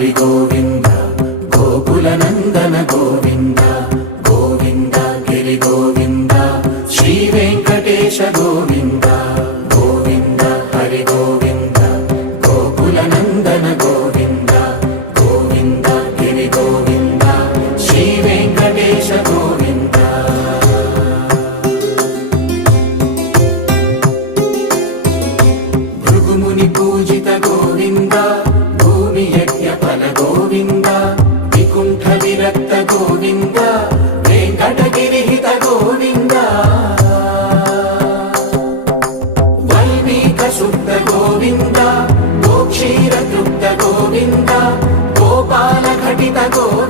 హరి గోవింద గోకుల నందన గోవింద గోవింద గిరి గోవింద శ్రీ వెంకటేశ గోవింద గోవింద హరి గోవింద గోకుల నందన గోవింద గోవింద గిరి గోవింద శ్రీ వెంకటేశ గోవింద భృగుముని పూజిత గోవింద భూమి యజ్ఞ ఫల గోవింద వికుంఠ విరక్త గోవింద వెంకటగిరిహిత గోవింద వల్మీక శుద్ధ గోవింద గోక్షీర తృప్త గోవింద గోపాల ఘటిత గోవింద